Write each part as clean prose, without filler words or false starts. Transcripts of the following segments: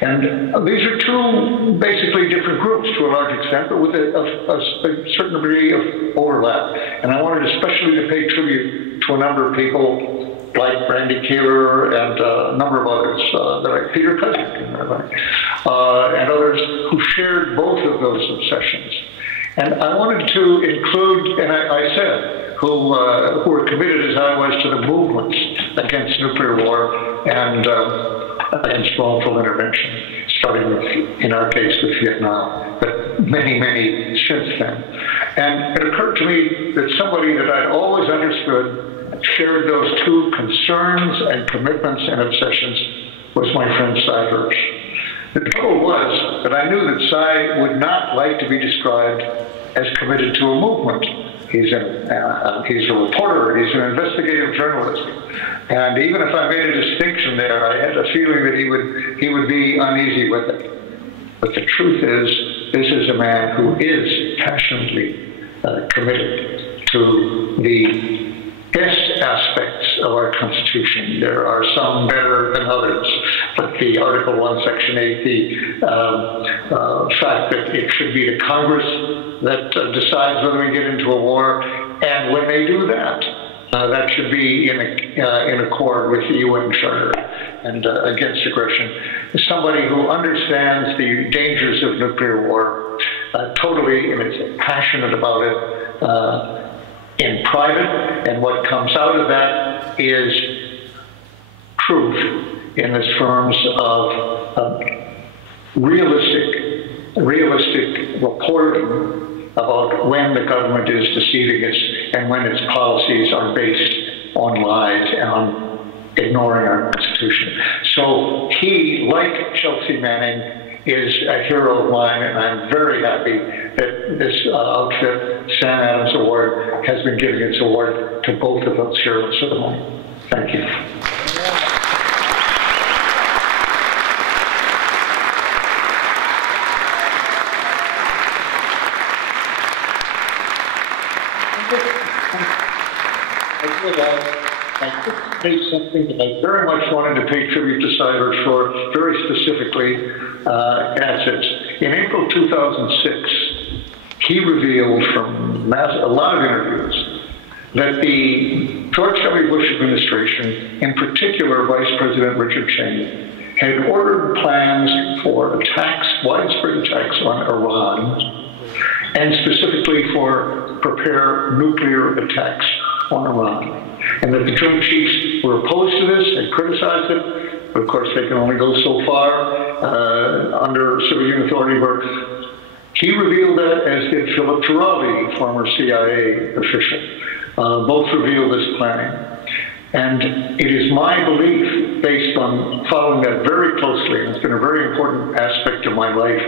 And these are two basically different groups to a large extent, but with a certain degree of overlap. And I wanted especially to pay tribute to a number of people like Randy Kaler and a number of others, Peter Cusick and others who shared both of those obsessions. And I wanted to include, and I said, who were committed as I was to the movements against nuclear war and against wrongful intervention, starting with, in our case, with Vietnam, but many, many since then. And it occurred to me that somebody that I'd always understood shared those two concerns and commitments and obsessions was my friend Cy Hersh. The trouble was that I knew that Cy would not like to be described as committed to a movement. He's a reporter, he's an investigative journalist. And even if I made a distinction there, I had a feeling that he would be uneasy with it. But the truth is, this is a man who is passionately committed to the best aspects of our Constitution. There are some better than others, but the Article 1, Section 8, the fact that it should be the Congress that decides whether we get into a war, and when they do that, that should be in accord with the UN Charter and against aggression. Somebody who understands the dangers of nuclear war totally and is passionate about it in private, and what comes out of that is truth in the terms of realistic reporting about when the government is deceiving us and when its policies are based on lies and on ignoring our Constitution. So he, like Chelsea Manning, is a hero of mine, and I'm very happy that this outfit, Sam Adams Award, has been giving its award to both of those heroes of mine. Thank you. I could say something that I very much wanted to pay tribute to Cy Hersh for, very specifically, in April 2006, he revealed from a lot of interviews that the George W. Bush administration, in particular Vice President Richard Cheney, had ordered plans for attacks, widespread attacks on Iran, and specifically for prepare nuclear attacks on Iran. And that the Joint Chiefs were opposed to this and criticized it, but of course they can only go so far under civilian authority work. He revealed that, as did Philip Giraldi, former CIA official. Both revealed this planning. And it is my belief, based on following that very closely, and it's been a very important aspect of my life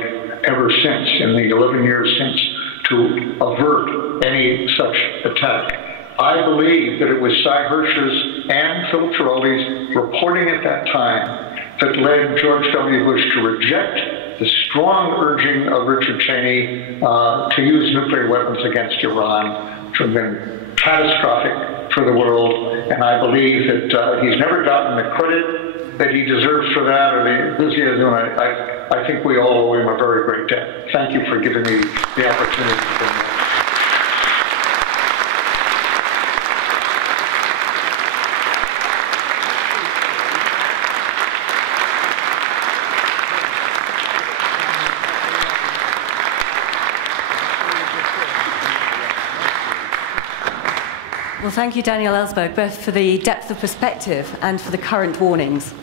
ever since, in the 11 years since, to avert any such attack. I believe that it was Cy Hersh's and Philip Giraldi's reporting at that time that led George W. Bush to reject the strong urging of Richard Cheney to use nuclear weapons against Iran, which would have been catastrophic for the world. And I believe that he's never gotten the credit that he deserves for that, or the enthusiasm. I think we all owe him a very great debt. Thank you for giving me the opportunity to bring that. Well, thank you, Daniel Ellsberg, both for the depth of perspective and for the current warnings.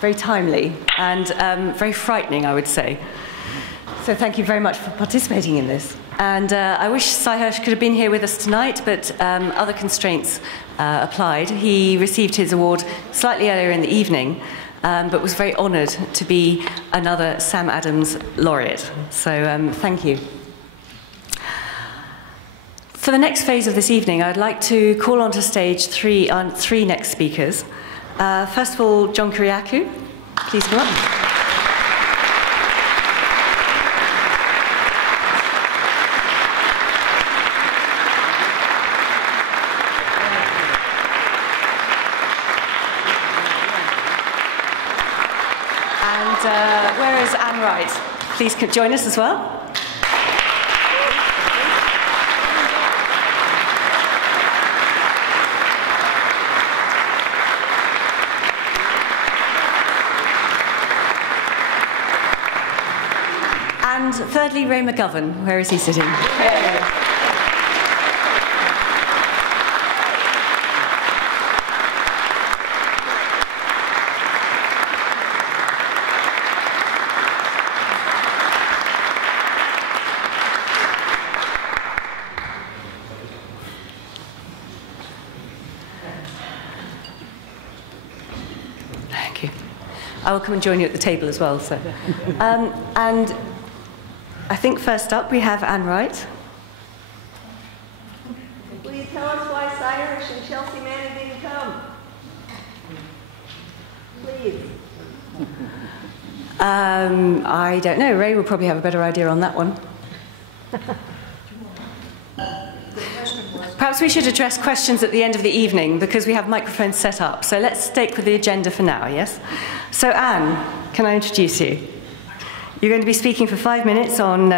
Very timely and very frightening, I would say. So thank you very much for participating in this. And I wish Cy Hersh could have been here with us tonight, but other constraints applied. He received his award slightly earlier in the evening, but was very honoured to be another Sam Adams laureate. So thank you. For the next phase of this evening, I'd like to call onto stage three next speakers. First of all, John Kiriakou, please come up. where is Anne Wright? Please join us as well. And thirdly, Ray McGovern. Where is he sitting? Thank you. I will come and join you at the table as well. So, and I think first up we have Anne Wright. Will you tell us why Seymour Hersh and Chelsea Manning didn't come? Please. I don't know. Ray will probably have a better idea on that one. Perhaps we should address questions at the end of the evening because we have microphones set up. So let's stick with the agenda for now, yes? So Anne, can I introduce you? You're going to be speaking for 5 minutes on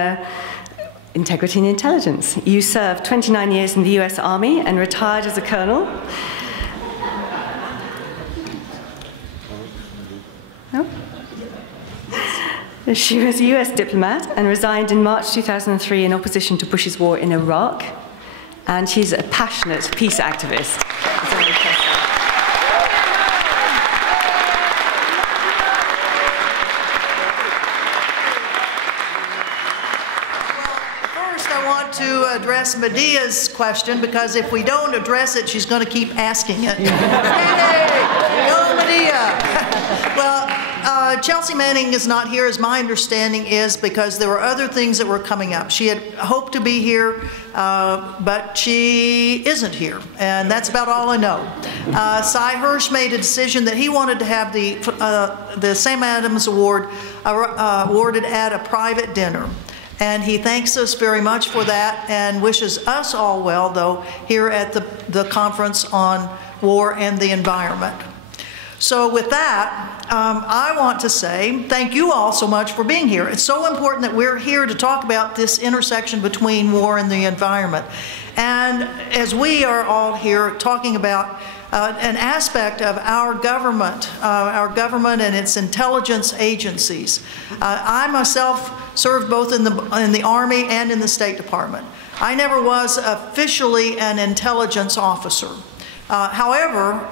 integrity and intelligence. You served 29 years in the US Army and retired as a colonel. No? She was a US diplomat and resigned in March 2003 in opposition to Bush's war in Iraq. And she's a passionate peace activist. To address Medea's question, because if we don't address it, she's going to keep asking it. Yay! Go Medea! Well, Chelsea Manning is not here, as my understanding is, because there were other things that were coming up. She had hoped to be here, but she isn't here, and that's about all I know. Seymour Hersh made a decision that he wanted to have the Sam Adams Award awarded at a private dinner. And he thanks us very much for that and wishes us all well, though, here at the conference on war and the environment. So with that, I want to say thank you all so much for being here. It's so important that we're here to talk about this intersection between war and the environment. And as we are all here talking about an aspect of our government and its intelligence agencies. I myself served both in the Army and in the State Department. I never was officially an intelligence officer. However,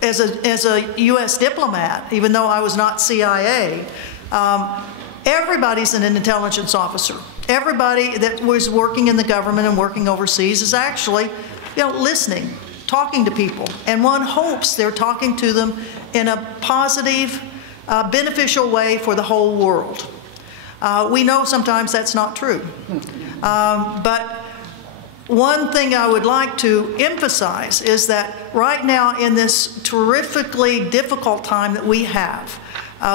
as a U.S. diplomat, even though I was not CIA, everybody's an intelligence officer. Everybody that was working in the government and working overseas is actually, listening, talking to people, and one hopes they're talking to them in a positive, beneficial way for the whole world. We know sometimes that's not true. But one thing I would like to emphasize is that right now in this terrifically difficult time that we have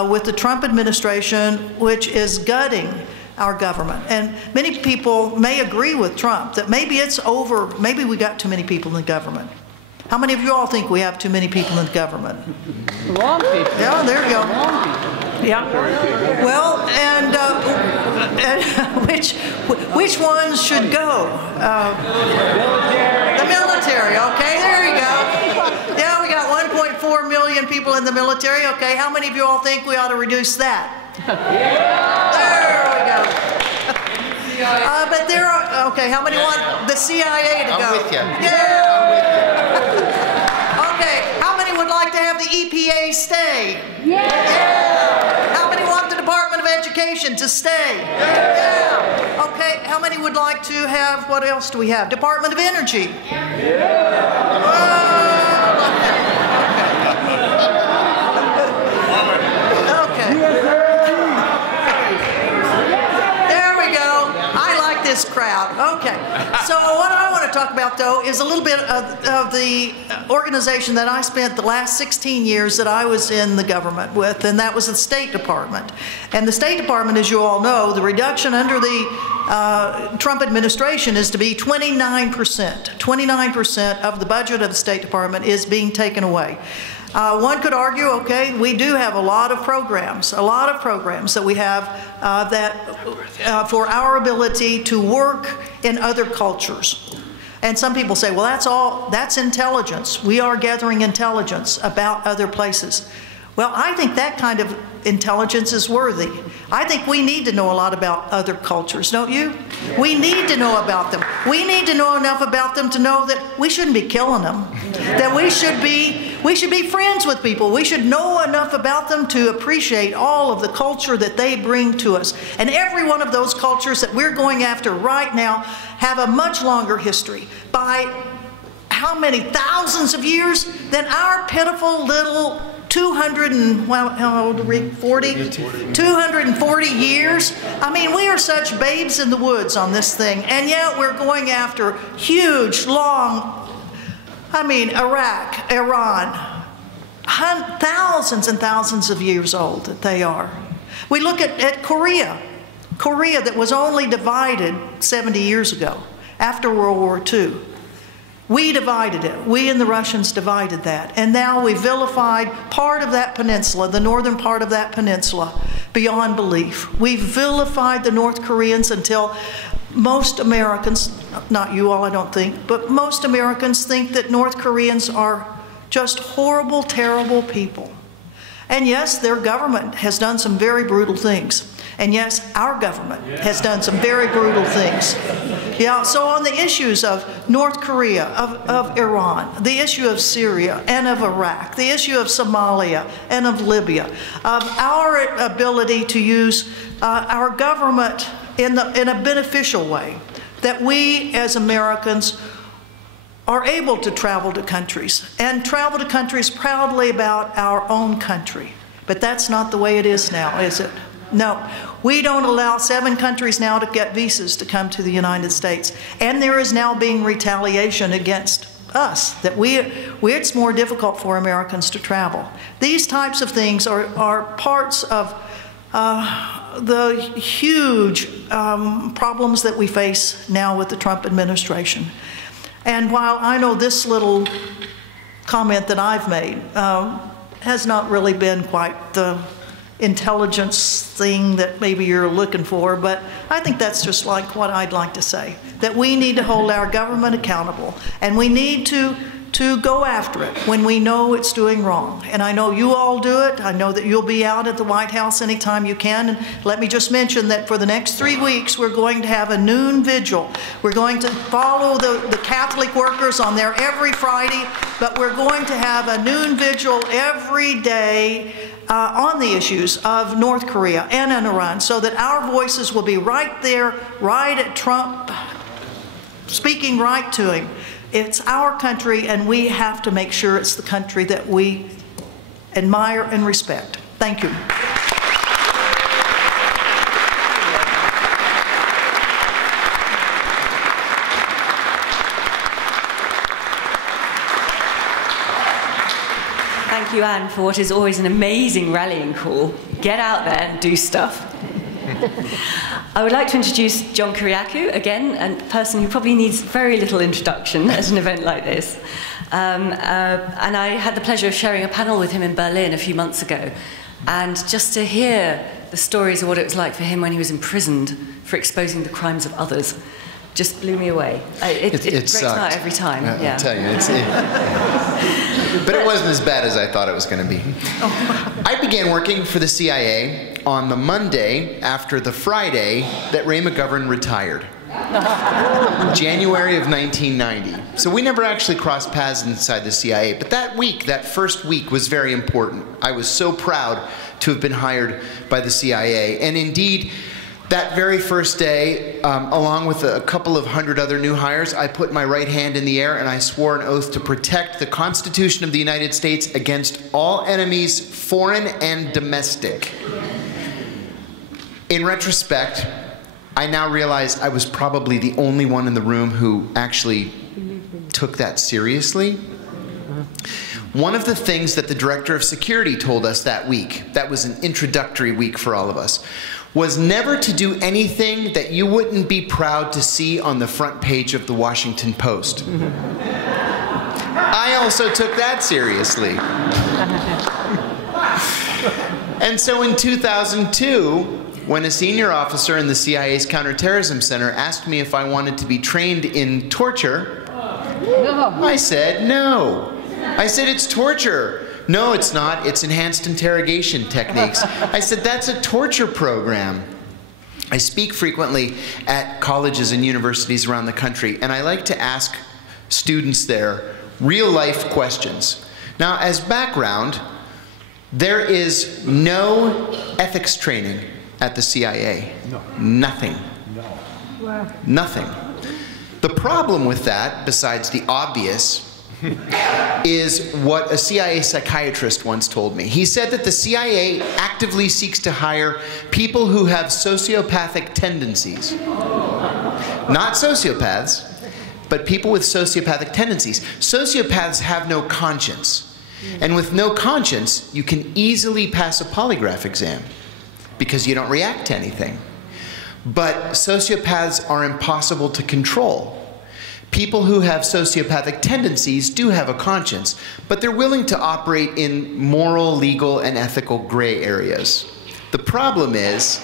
with the Trump administration, which is gutting our government. And many people may agree with Trump that maybe it's over, maybe we got too many people in the government. How many of you all think we have too many people in the government? Wrong people. Yeah, there you go. Yeah. Well, and which ones should go? The military. Okay, there you go. Yeah, we got 1.4 million people in the military. Okay, how many of you all think we ought to reduce that? There we go. But there are, okay, how many want the CIA to go? I'm with you. Yeah. Okay, how many would like to have the EPA stay? Yeah. How many want the Department of Education to stay? Yeah. Okay, how many would like to have, what else do we have? Department of Energy? Yeah. Okay. There we go. I like this crowd. Okay. So what I want to talk about, though, is a little bit of the organization that I spent the last 16 years that I was in the government with, and that was the State Department. And the State Department, as you all know, the reduction under the Trump administration is to be 29%. 29% of the budget of the State Department is being taken away. One could argue, okay, we do have a lot of programs that we have for our ability to work in other cultures. And some people say, well, that's intelligence. We are gathering intelligence about other places. Well, I think that kind of intelligence is worthy. I think we need to know a lot about other cultures, don't you? Yeah. We need to know about them. We need to know enough about them to know that we shouldn't be killing them, that we should be friends with people. We should know enough about them to appreciate all of the culture that they bring to us. And every one of those cultures that we're going after right now have a much longer history by how many thousands of years than our pitiful little 240 years. I mean, we are such babes in the woods on this thing, and yet we're going after huge, long, Iraq, Iran, thousands and thousands of years old that they are. We look at Korea that was only divided 70 years ago, after World War II. We divided it. We and the Russians divided that. And now we vilified part of that peninsula, the northern part of that peninsula, beyond belief. We vilified the North Koreans until most Americans, not you all I don't think, but most Americans think that North Koreans are just horrible, terrible people. And yes, their government has done some very brutal things. And yes, our government has done some very brutal things. Yeah, so on the issues of North Korea, of Iran, the issue of Syria and of Iraq, the issue of Somalia and of Libya, of our ability to use our government in a beneficial way, that we as Americans are able to travel to countries and travel to countries proudly about our own country. But that's not the way it is now, is it? No, we don't allow 7 countries now to get visas to come to the United States. And there is now being retaliation against us, that it's more difficult for Americans to travel. These types of things are parts of the huge problems that we face now with the Trump administration. And while I know this little comment that I've made has not really been quite the intelligence thing that maybe you're looking for, but I think that's just like what I'd like to say, that we need to hold our government accountable, and we need to go after it when we know it's doing wrong. And I know you all do it. I know that you'll be out at the White House anytime you can. And let me just mention that for the next 3 weeks, we're going to have a noon vigil. We're going to follow the Catholic workers on there every Friday, but we're going to have a noon vigil every day on the issues of North Korea and in Iran, so that our voices will be right there, right at Trump, speaking right to him. It's our country, and we have to make sure it's the country that we admire and respect. Thank you. Thank you, Anne, for what is always an amazing rallying call. Get out there and do stuff. I would like to introduce John Kiriakou, again, a person who probably needs very little introduction at an event like this. And I had the pleasure of sharing a panel with him in Berlin a few months ago. And just to hear the stories of what it was like for him when he was imprisoned for exposing the crimes of others just blew me away. It breaks my heart every time. I'll tell you, but it wasn't as bad as I thought it was going to be. I began working for the CIA on the Monday after the Friday that Ray McGovern retired. January of 1990. So we never actually crossed paths inside the CIA, but that week, that first week, was very important. I was so proud to have been hired by the CIA, and indeed, that very first day, along with a couple of hundred other new hires, I put my right hand in the air and I swore an oath to protect the Constitution of the United States against all enemies, foreign and domestic. In retrospect, I now realize I was probably the only one in the room who actually took that seriously. one of the things that the director of security told us that week, that was an introductory week for all of us, was never to do anything that you wouldn't be proud to see on the front page of the Washington Post. I also took that seriously. And so in 2002, when a senior officer in the CIA's Counterterrorism Center asked me if I wanted to be trained in torture, I said no. I said, it's torture. No, it's not. It's enhanced interrogation techniques. I said, that's a torture program. I speak frequently at colleges and universities around the country, and I like to ask students there real-life questions. Now, as background, there is no ethics training at the CIA. No. Nothing. No. Wow. Nothing. The problem with that, besides the obvious, is what a CIA psychiatrist once told me. He said that the CIA actively seeks to hire people who have sociopathic tendencies. Not sociopaths, but people with sociopathic tendencies. Sociopaths have no conscience. And with no conscience, you can easily pass a polygraph exam because you don't react to anything. But sociopaths are impossible to control. People who have sociopathic tendencies do have a conscience, but they're willing to operate in moral, legal, and ethical gray areas. The problem is,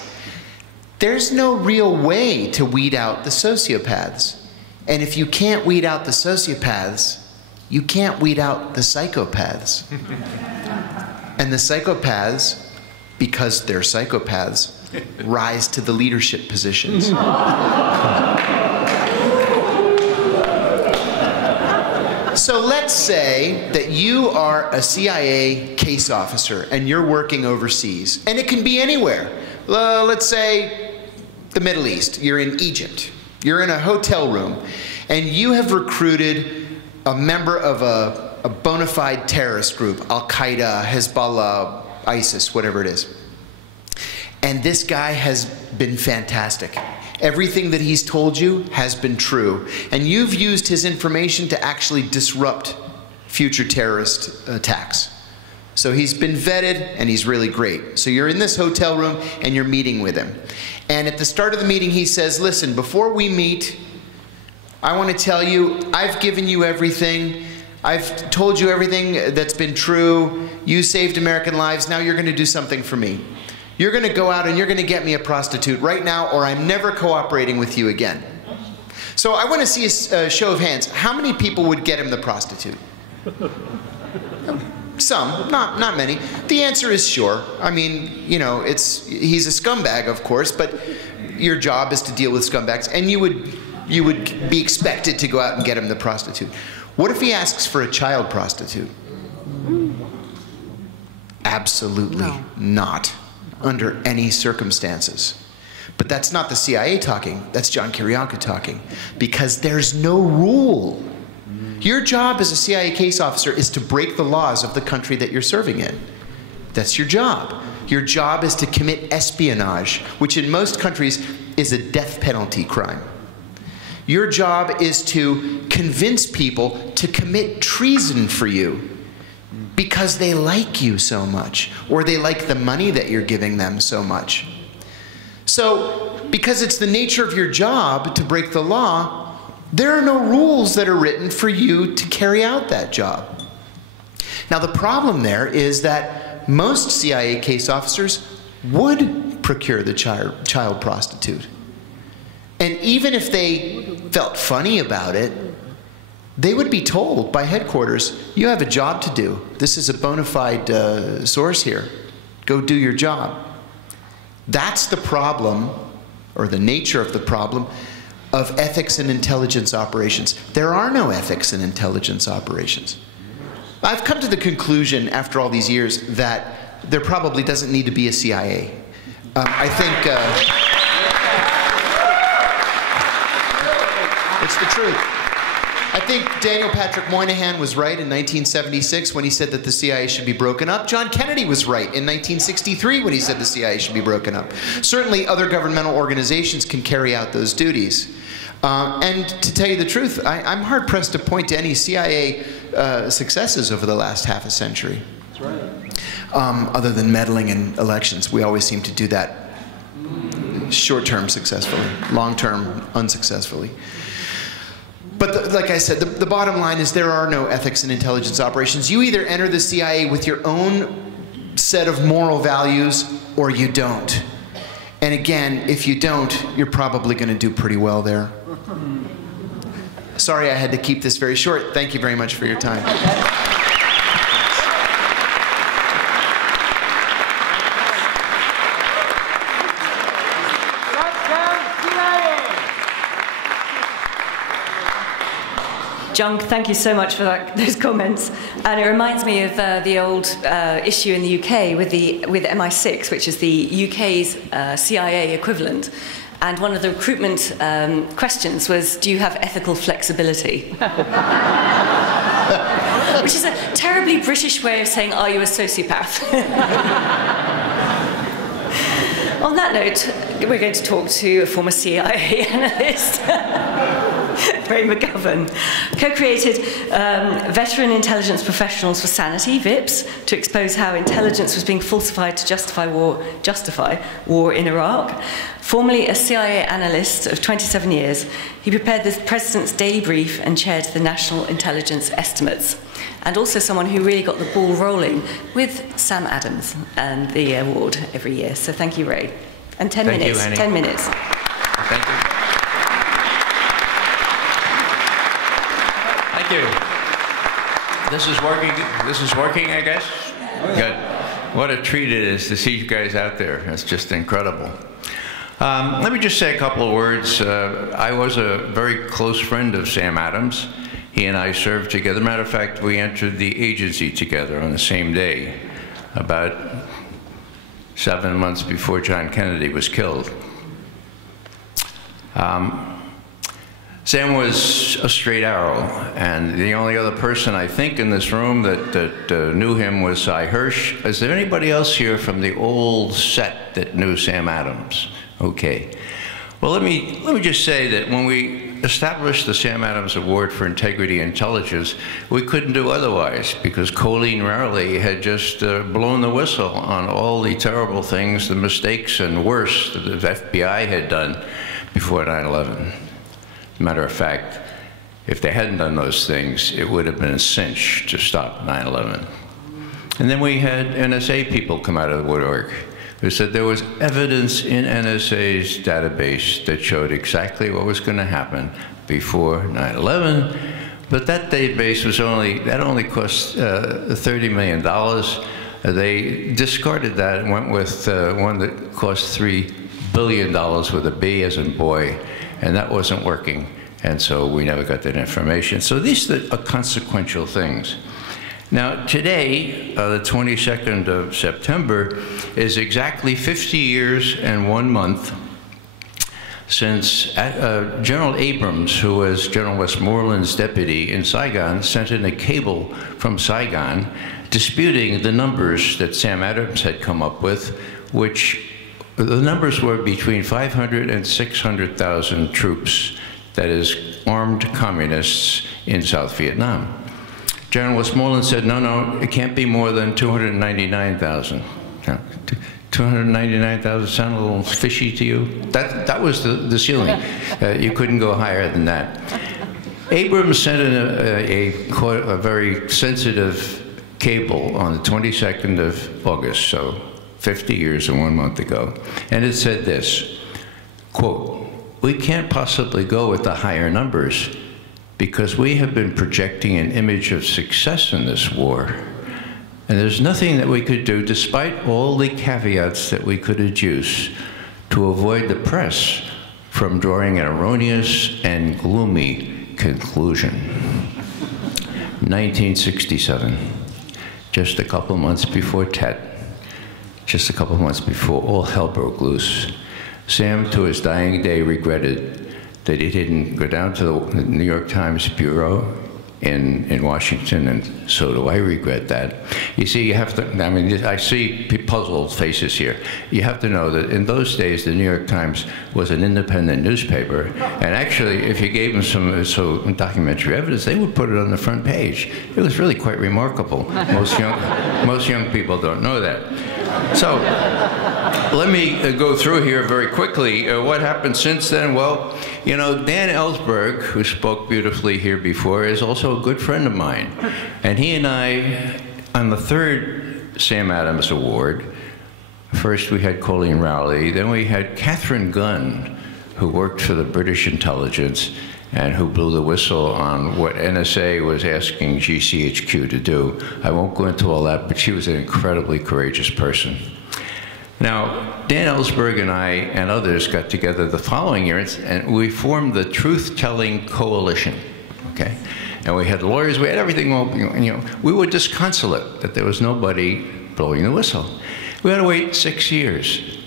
there's no real way to weed out the sociopaths. And if you can't weed out the sociopaths, you can't weed out the psychopaths. And the psychopaths, because they're psychopaths, rise to the leadership positions. So let's say that you are a CIA case officer and you're working overseas, and it can be anywhere. Let's say the Middle East. You're in Egypt. You're in a hotel room, and you have recruited a member of a bona fide terrorist group, Al-Qaeda, Hezbollah, ISIS, whatever it is. And this guy has been fantastic. Everything that he's told you has been true. And you've used his information to actually disrupt future terrorist attacks. So he's been vetted, and he's really great. So you're in this hotel room, and you're meeting with him. And at the start of the meeting, he says, listen, before we meet, I want to tell you, I've given you everything. I've told you everything that's been true. You saved American lives. Now you're going to do something for me. You're going to go out and you're going to get me a prostitute right now, or I'm never cooperating with you again. So I want to see a show of hands. How many people would get him the prostitute? Some, not many. The answer is sure. I mean, you know, he's a scumbag, of course, but your job is to deal with scumbags, and you would be expected to go out and get him the prostitute. What if he asks for a child prostitute? Absolutely not. Under any circumstances. But that's not the CIA talking, that's John Kiriakou talking. Because there's no rule. Your job as a CIA case officer is to break the laws of the country that you're serving in. That's your job. Your job is to commit espionage, which in most countries is a death penalty crime. Your job is to convince people to commit treason for you, because they like you so much, or they like the money that you're giving them so much. So, because it's the nature of your job to break the law, there are no rules that are written for you to carry out that job. Now, the problem there is that most CIA case officers would procure the child prostitute. And even if they felt funny about it, they would be told by headquarters, you have a job to do. This is a bona fide source here. Go do your job. That's the problem, or the nature of the problem, of ethics and intelligence operations. There are no ethics in intelligence operations. I've come to the conclusion, after all these years, that there probably doesn't need to be a CIA. I think it's the truth. I think Daniel Patrick Moynihan was right in 1976 when he said that the CIA should be broken up. John Kennedy was right in 1963 when he said the CIA should be broken up. Certainly other governmental organizations can carry out those duties. And to tell you the truth, I'm hard-pressed to point to any CIA successes over the last half a century. That's right. Other than meddling in elections, we always seem to do that short-term successfully, long-term unsuccessfully. But like I said, the bottom line is there are no ethics in intelligence operations. You either enter the CIA with your own set of moral values or you don't. And again, if you don't, you're probably going to do pretty well there. Sorry I had to keep this very short. Thank you very much for your time. John, thank you so much for those comments. And it reminds me of the old issue in the UK with MI6, which is the UK's CIA equivalent. And one of the recruitment questions was, do you have ethical flexibility? Which is a terribly British way of saying, are you a sociopath? On that note, we're going to talk to a former CIA analyst, Ray McGovern, co-created Veteran Intelligence Professionals for Sanity, VIPS, to expose how intelligence was being falsified to justify war in Iraq. Formerly a CIA analyst of 27 years, he prepared the President's daily brief and chaired the National Intelligence Estimates. And also someone who really got the ball rolling with Sam Adams and the award every year. So thank you, Ray. And 10 minutes. You, Annie. 10 minutes. Thank you. Thank you. This is working. This is working, I guess. Good. What a treat it is to see you guys out there. It's just incredible. Let me just say a couple of words. I was a very close friend of Sam Adams. He and I served together. Matter of fact, we entered the agency together on the same day, about 7 months before John Kennedy was killed. Sam was a straight arrow, and the only other person I think in this room that knew him was Seymour Hersh. Is there anybody else here from the old set that knew Sam Adams? Okay. Well, let me just say that when we established the Sam Adams Award for Integrity and Intelligence, we couldn't do otherwise because Colleen Rowley had just blown the whistle on all the terrible things, the mistakes and worse that the FBI had done before 9/11. Matter of fact, if they hadn't done those things, it would have been a cinch to stop 9/11. And then we had NSA people come out of the woodwork who said there was evidence in NSA's database that showed exactly what was going to happen before 9/11, but that database was only cost $30 million. They discarded that and went with one that cost $3 billion with a B as in boy, and that wasn't working, and so we never got that information. So these are consequential things. Now, today, the 22nd of September, is exactly 50 years and 1 month since General Abrams, who was General Westmoreland's deputy in Saigon, sent in a cable from Saigon disputing the numbers that Sam Adams had come up with, which the numbers were between 500 and 600,000 troops, that is, armed communists in South Vietnam. General Westmoreland said, no, it can't be more than 299,000. 299,000 sound a little fishy to you? That was the ceiling. You couldn't go higher than that. Abrams sent in a very sensitive cable on the 22nd of August, so 50 years and 1 month ago. And it said this, quote, "We can't possibly go with the higher numbers because we have been projecting an image of success in this war. And there's nothing that we could do, despite all the caveats that we could adduce, to avoid the press from drawing an erroneous and gloomy conclusion." 1967, just a couple months before Tet, just a couple months before all hell broke loose, Sam, to his dying day, regretted that he didn't go down to the New York Times bureau in Washington, and so do I regret that. You see, you have to, I mean, I see puzzled faces here. You have to know that in those days, the New York Times was an independent newspaper, and actually, if you gave them some documentary evidence, they would put it on the front page. It was really quite remarkable. Most young people don't know that. So, let me go through here very quickly. What happened since then? Well, you know, Dan Ellsberg, who spoke beautifully here before, is also a good friend of mine. And he and I, on the third Sam Adams Award, first we had Colleen Rowley, then we had Catherine Gunn, who worked for the British intelligence and who blew the whistle on what NSA was asking GCHQ to do. I won't go into all that, but she was an incredibly courageous person. Now, Dan Ellsberg and I and others got together the following year, and we formed the Truth-Telling Coalition, okay? And we had lawyers, we had everything, you know, we were disconsolate that there was nobody blowing the whistle. We had to wait 6 years.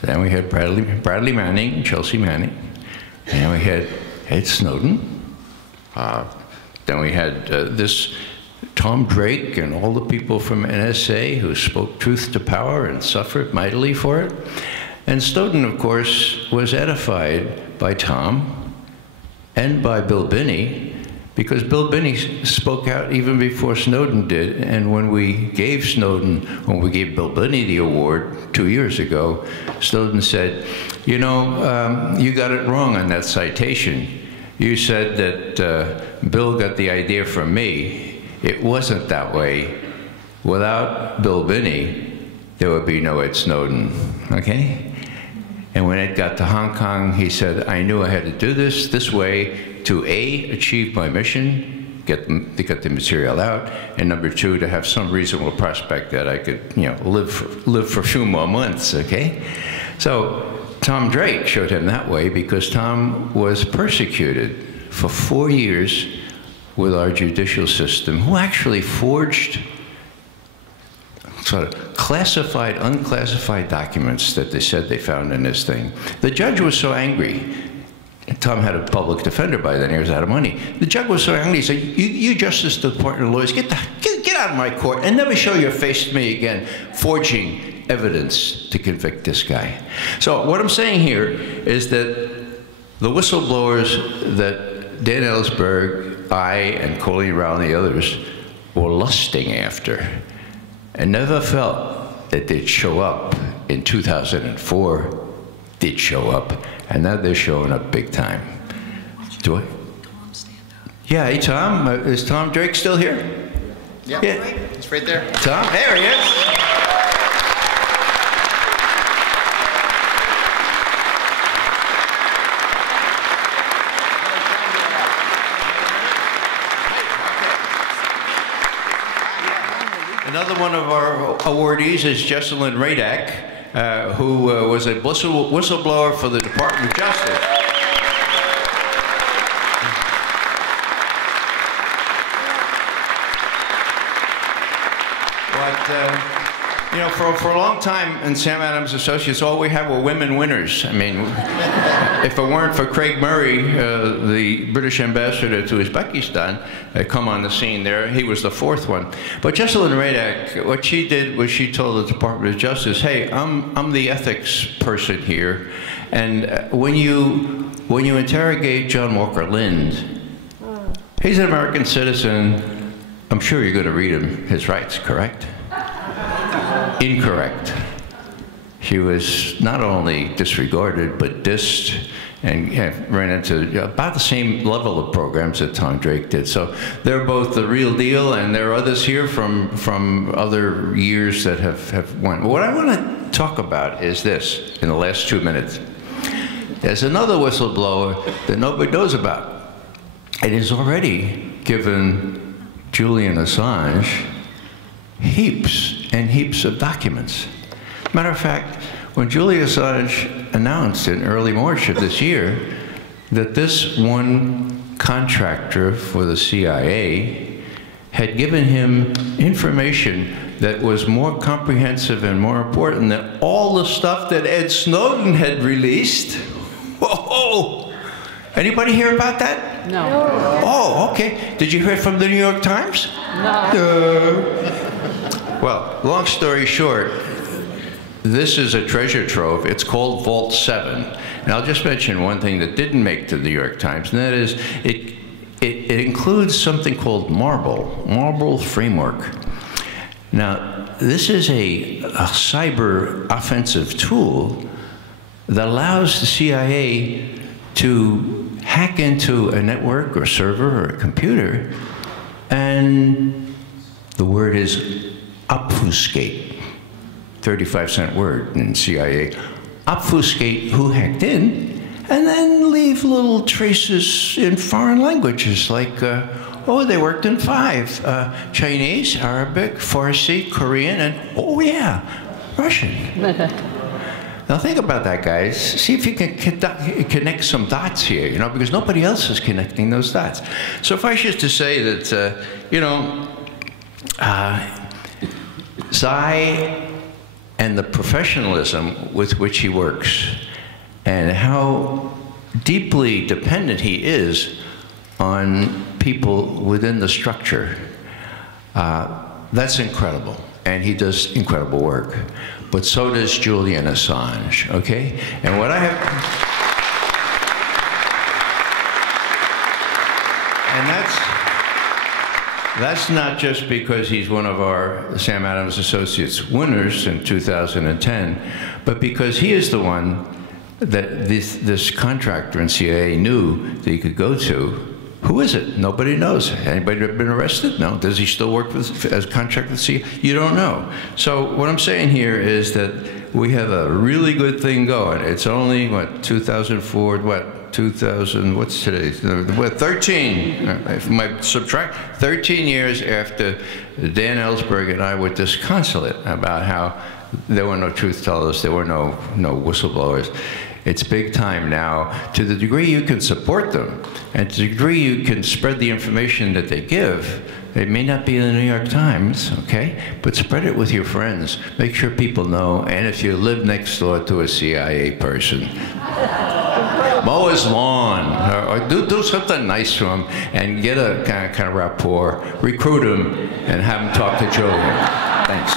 Then we had Bradley Manning and Chelsea Manning, and we had Ed Snowden. Then we had this Tom Drake and all the people from NSA who spoke truth to power and suffered mightily for it. And Snowden, of course, was edified by Tom and by Bill Binney, because Bill Binney spoke out even before Snowden did. And when we gave Bill Binney the award 2 years ago, Snowden said, you know, you got it wrong on that citation. You said that Bill got the idea from me. It wasn't that way. Without Bill Binney, there would be no Ed Snowden, okay? And when Ed got to Hong Kong, he said, I knew I had to do this way to A, achieve my mission, to get the material out, and number two, to have some reasonable prospect that I could, you know, live for a few more months, okay? So Tom Drake showed him that way because Tom was persecuted for 4 years with our judicial system, who actually forged sort of classified, unclassified documents that they said they found in this thing. The judge was so angry. Tom had a public defender by then, he was out of money. The judge was so angry, he said, you Justice Department lawyers, get out of my court and never show your face to me again, forging evidence to convict this guy. So what I'm saying here is that the whistleblowers that Dan Ellsberg, I, and Colleen Rowley and the others were lusting after and never felt that they'd show up in 2004, did show up, and now they're showing up big time. Do I? Yeah, hey Tom, is Tom Drake still here? Yeah, it's right there. Tom, there he is. Another one of our awardees is Jesselyn Radak, who was a whistleblower for the Department of Justice. But, you know, for a long time in Sam Adams Associates, all we had were women winners. I mean, if it weren't for Craig Murray, the British ambassador to Uzbekistan, come on the scene there, he was the fourth one. But Jesselyn Radak, what she did was she told the Department of Justice, hey, I'm the ethics person here, and when you interrogate John Walker Lind, he's an American citizen, I'm sure you're going to read him his rights, correct? Incorrect. She was not only disregarded, but dissed and ran into about the same level of programs that Tom Drake did. So they're both the real deal, and there are others here from other years that have won. What I want to talk about is this in the last 2 minutes. There's another whistleblower that nobody knows about. It has already given Julian Assange heaps and heaps of documents. Matter of fact, when Julian Assange announced in early March of this year that this one contractor for the CIA had given him information that was more comprehensive and more important than all the stuff that Ed Snowden had released, whoa, Anybody hear about that? No. Oh, okay. Did you hear from the New York Times? No. Well, long story short, this is a treasure trove. It's called Vault 7. And I'll just mention one thing that didn't make the New York Times, and that is it includes something called Marble Framework. Now, this is a cyber offensive tool that allows the CIA to hack into a network or server or a computer, and the word is obfuscate. 35-cent word in CIA. Obfuscate who hacked in, and then leave little traces in foreign languages like, oh, they worked in 5. Chinese, Arabic, Farsi, Korean, and oh yeah, Russian. Now think about that, guys. See if you can connect some dots here, you know, because nobody else is connecting those dots. Suffice it to say that, you know, Zy and the professionalism with which he works and how deeply dependent he is on people within the structure, that's incredible. And he does incredible work. But so does Julian Assange, okay? And what I have... And that's not just because he's one of our Sam Adams Associates winners in 2010, but because he is the one that this contractor in CIA knew that he could go to. Who is it? Nobody knows. Anybody ever been arrested? No. Does he still work as a contractor with CIA? You don't know. So what I'm saying here is that we have a really good thing going. It's only, what, 2004, what, 2000, what's today? What, 13, if I subtract, 13 years after Dan Ellsberg and I were disconsolate about how there were no truth tellers, there were no whistleblowers. It's big time now. To the degree you can support them, and to the degree you can spread the information that they give, it may not be in the New York Times, okay? But spread it with your friends. Make sure people know, and if you live next door to a CIA person, mow his lawn, or do something nice to him, and get a kind of rapport, recruit him, and have him talk to Julian. Thanks.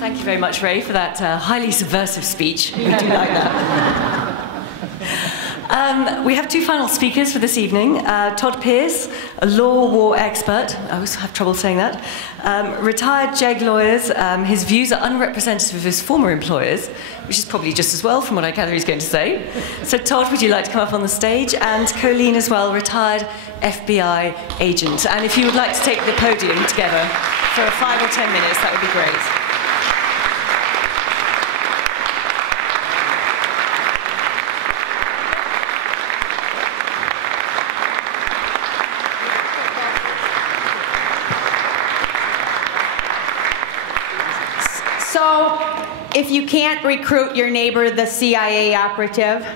Thank you very much, Ray, for that highly subversive speech. We do like that. We have 2 final speakers for this evening. Todd Pierce, a law war expert. I always have trouble saying that. Retired JEG lawyers. His views are unrepresentative of his former employers, which is probably just as well from what I gather he's going to say. So Todd, would you like to come up on the stage? And Colleen as well, retired FBI agent. And if you would like to take the podium together for 5 or 10 minutes, that would be great. So, if you can't recruit your neighbor, the CIA operative,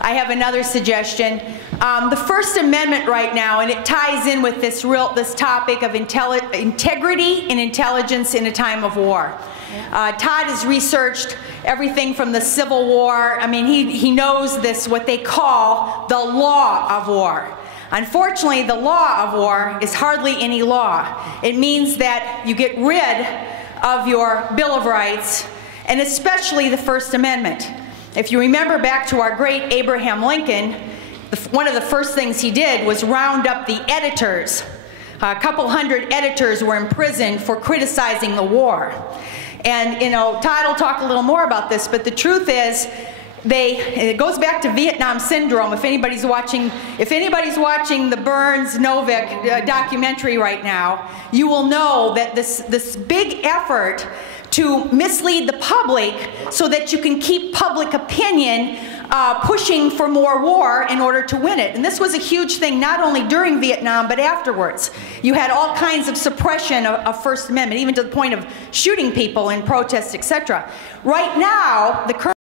I have another suggestion. The First Amendment right now, and it ties in with this topic of integrity and intelligence in a time of war. Todd has researched everything from the Civil War. I mean, he knows this, what they call the law of war. Unfortunately, the law of war is hardly any law. It means that you get rid of your Bill of Rights, and especially the First Amendment. If you remember back to our great Abraham Lincoln, one of the first things he did was round up the editors. A couple hundred editors were imprisoned for criticizing the war. And, you know, Todd will talk a little more about this, but the truth is, it goes back to Vietnam syndrome. If anybody's watching the Burns-Novick documentary right now, you will know that this big effort to mislead the public so that you can keep public opinion pushing for more war in order to win it. And this was a huge thing not only during Vietnam but afterwards. You had all kinds of suppression of First Amendment, even to the point of shooting people in protests, etc. Right now, the current